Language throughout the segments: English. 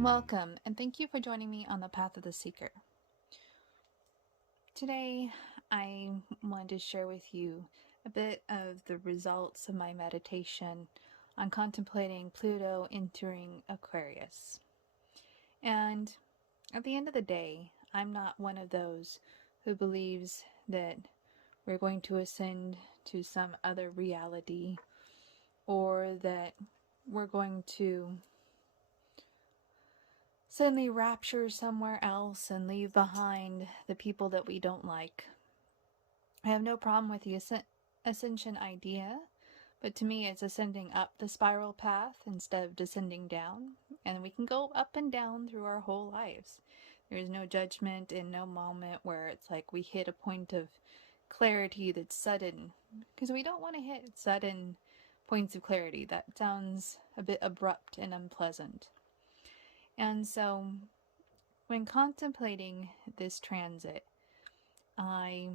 Welcome, and thank you for joining me on the Path of the Seeker. Today, I wanted to share with you a bit of the results of my meditation on contemplating Pluto entering Aquarius. And at the end of the day, I'm not one of those who believes that we're going to ascend to some other reality or that we're going to suddenly rapture somewhere else and leave behind the people that we don't like. I have no problem with the ascension idea, but to me it's ascending up the spiral path instead of descending down, and we can go up and down through our whole lives. There is no judgment and no moment where it's like we hit a point of clarity that's sudden, because we don't want to hit sudden points of clarity. That sounds a bit abrupt and unpleasant. And so, when contemplating this transit, I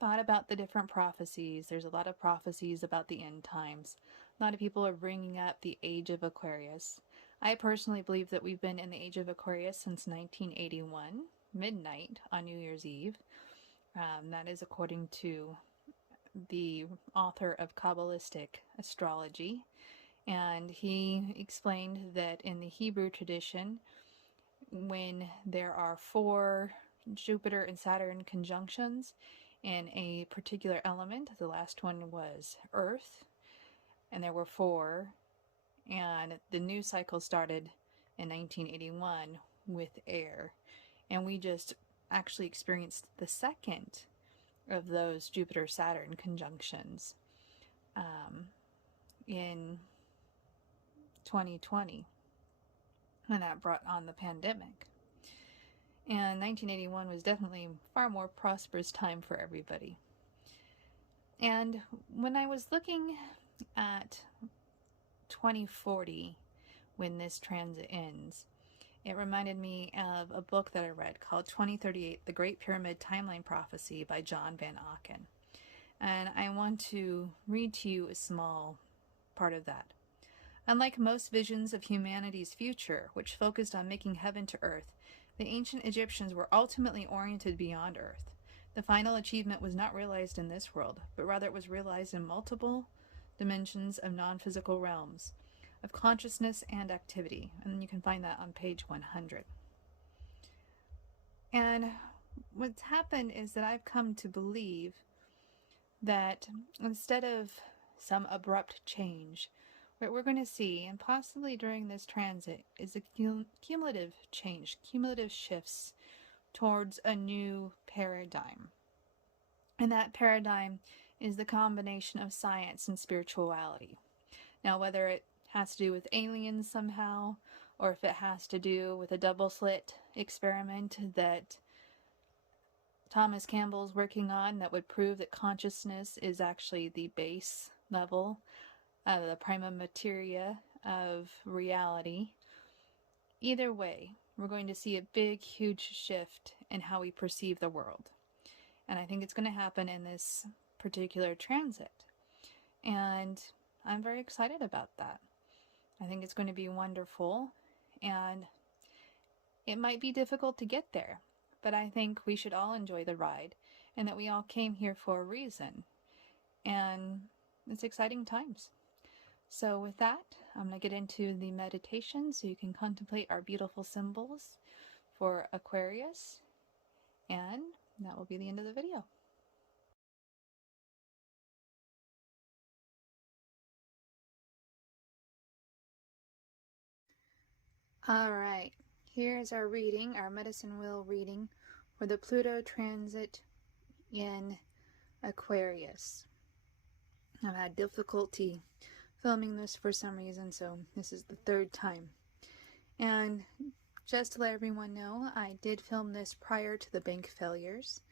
thought about the different prophecies. There's a lot of prophecies about the end times. A lot of people are bringing up the age of Aquarius. I personally believe that we've been in the age of Aquarius since 1981, midnight on New Year's Eve. That is according to the author of Kabbalistic astrology. And he explained that in the Hebrew tradition, when there are 4 Jupiter and Saturn conjunctions in a particular element, the last one was Earth, and there were 4, and the new cycle started in 1981 with air, and we just actually experienced the second of those Jupiter-Saturn conjunctions in 2020, and that brought on the pandemic. And 1981 was definitely a far more prosperous time for everybody. And when I was looking at 2040, when this transit ends, it reminded me of a book that I read called 2038, The Great Pyramid Timeline Prophecy by John Van Auken. And I want to read to you a small part of that. Unlike most visions of humanity's future, which focused on making heaven to earth, the ancient Egyptians were ultimately oriented beyond earth. The final achievement was not realized in this world, but rather it was realized in multiple dimensions of non-physical realms, of consciousness and activity. And you can find that on page 100. And what's happened is that I've come to believe that instead of some abrupt change, what we're going to see, and possibly during this transit, is a cumulative change, cumulative shifts towards a new paradigm. And that paradigm is the combination of science and spirituality. Now, whether it has to do with aliens somehow, or if it has to do with a double slit experiment that Thomas Campbell's working on that would prove that consciousness is actually the base level, the prima materia of reality. Either way, we're going to see a big, huge shift in how we perceive the world. And I think it's going to happen in this particular transit. And I'm very excited about that. I think it's going to be wonderful. And it might be difficult to get there, but I think we should all enjoy the ride and that we all came here for a reason. And it's exciting times. So with that, I'm going to get into the meditation so you can contemplate our beautiful symbols for Aquarius, and that will be the end of the video. Alright, here's our reading, our Medicine Wheel reading for the Pluto transit in Aquarius. I've had difficulty filming this for some reason, so this is the 3rd time. And just to let everyone know, I did film this prior to the bank failures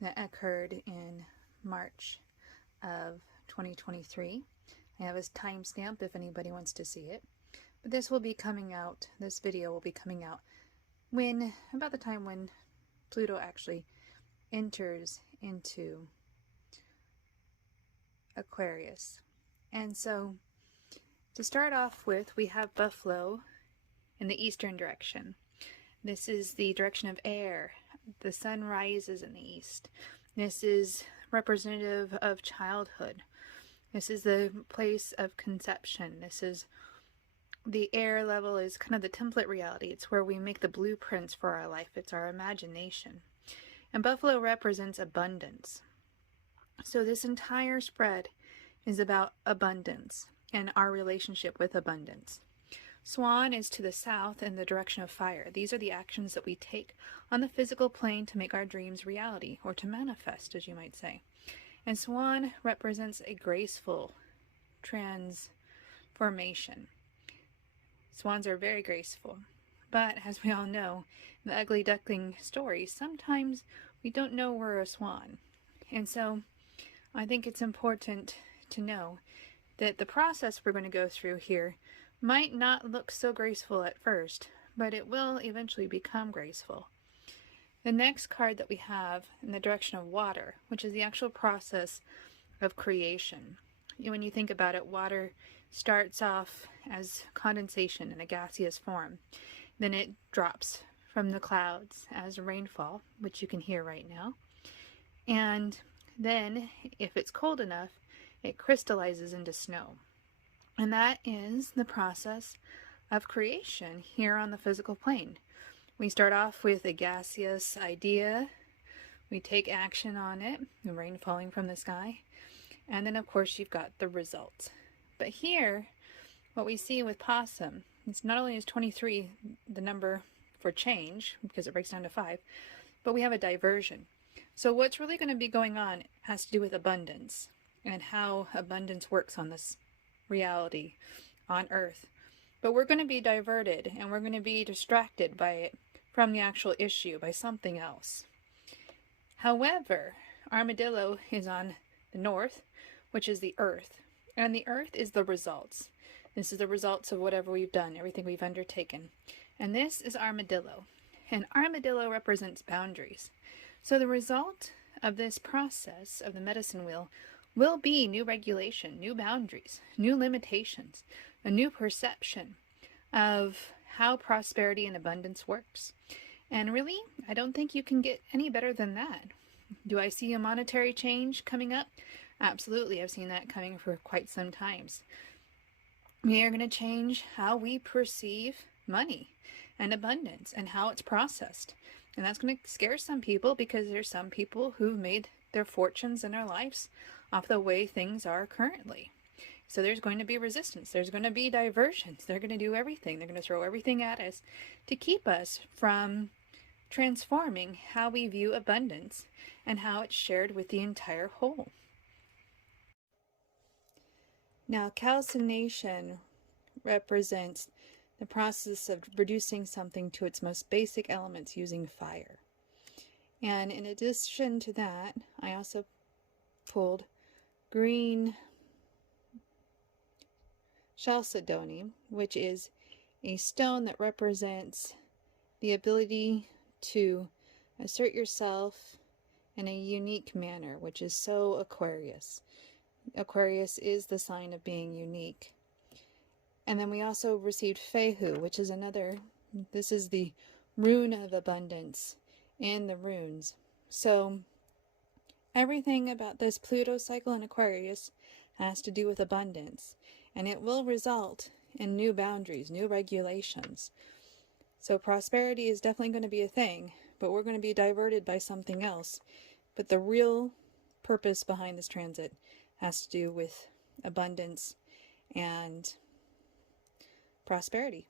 that occurred in March of 2023. I have a timestamp if anybody wants to see it. But this will be coming out, this video will be coming out about the time when Pluto actually enters into Aquarius. And so, to start off with, we have Buffalo in the eastern direction. This is the direction of air. The sun rises in the east. This is representative of childhood. This is the place of conception. This is the air level is kind of the template reality. It's where we make the blueprints for our life. It's our imagination. And buffalo represents abundance. So this entire spread is about abundance and our relationship with abundance. Swan is to the south in the direction of fire. These are the actions that we take on the physical plane to make our dreams reality, or to manifest, as you might say. And swan represents a graceful transformation. Swans are very graceful. But as we all know, in the ugly duckling story, sometimes we don't know we're a swan. And so I think it's important to know that the process we're going to go through here might not look so graceful at first, but it will eventually become graceful. The next card that we have in the direction of water, which is the actual process of creation. When you think about it, water starts off as condensation in a gaseous form. Then it drops from the clouds as rainfall, which you can hear right now. And then, if it's cold enough, it crystallizes into snow. And that is the process of creation here on the physical plane. We start off with a gaseous idea. We take action on it, the rain falling from the sky. And then, of course, you've got the results. But here, what we see with possum, it's not only is 23 the number for change, because it breaks down to 5, but we have a diversion. So what's really going to be going on has to do with abundance and how abundance works on this reality on Earth. But we're going to be diverted and we're going to be distracted by it from the actual issue, by something else. However, armadillo is on the north, which is the Earth. And the Earth is the results. This is the results of whatever we've done, everything we've undertaken. And this is armadillo. And armadillo represents boundaries. So the result of this process of the medicine wheel will be new regulation, new boundaries, new limitations, a new perception of how prosperity and abundance works. And really, I don't think you can get any better than that. Do I see a monetary change coming up? Absolutely, I've seen that coming for quite some times. We are going to change how we perceive money and abundance and how it's processed. And that's going to scare some people, because there's some people who've made their fortunes in their lives off the way things are currently. So there's going to be resistance. There's going to be diversions. They're going to do everything. They're going to throw everything at us to keep us from transforming how we view abundance and how it's shared with the entire whole. Now, calcination represents the process of reducing something to its most basic elements using fire. And in addition to that, I also pulled green chalcedony, which is a stone that represents the ability to assert yourself in a unique manner, which is so Aquarius. Aquarius is the sign of being unique. And then we also received Fehu, which is this is the rune of abundance in the runes. So everything about this Pluto cycle in Aquarius has to do with abundance, and it will result in new boundaries, new regulations. So prosperity is definitely going to be a thing, but we're going to be diverted by something else. But the real purpose behind this transit has to do with abundance and prosperity.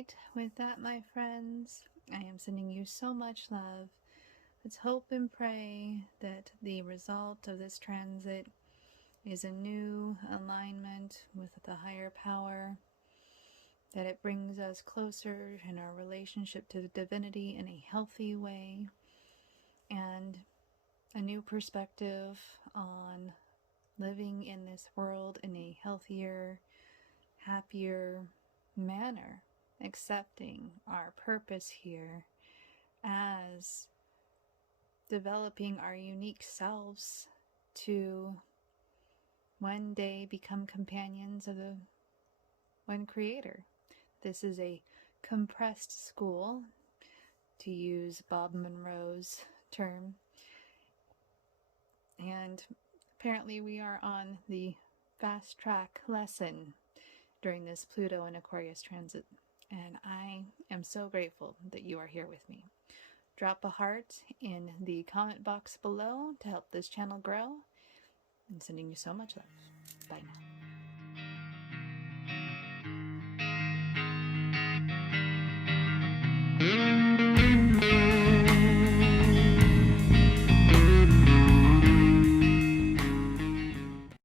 right, with that, my friends, I am sending you so much love. Let's hope and pray that the result of this transit is a new alignment with the higher power, that it brings us closer in our relationship to the divinity in a healthy way, and a new perspective on living in this world in a healthier, happier manner, accepting our purpose here as developing our unique selves to one day become companions of the one creator. This is a compressed school, to use Bob Monroe's term, and apparently we are on the fast track lesson during this Pluto and Aquarius transit, and I am so grateful that you are here with me. Drop a heart in the comment box below to help this channel grow. I'm sending you so much love. Bye now.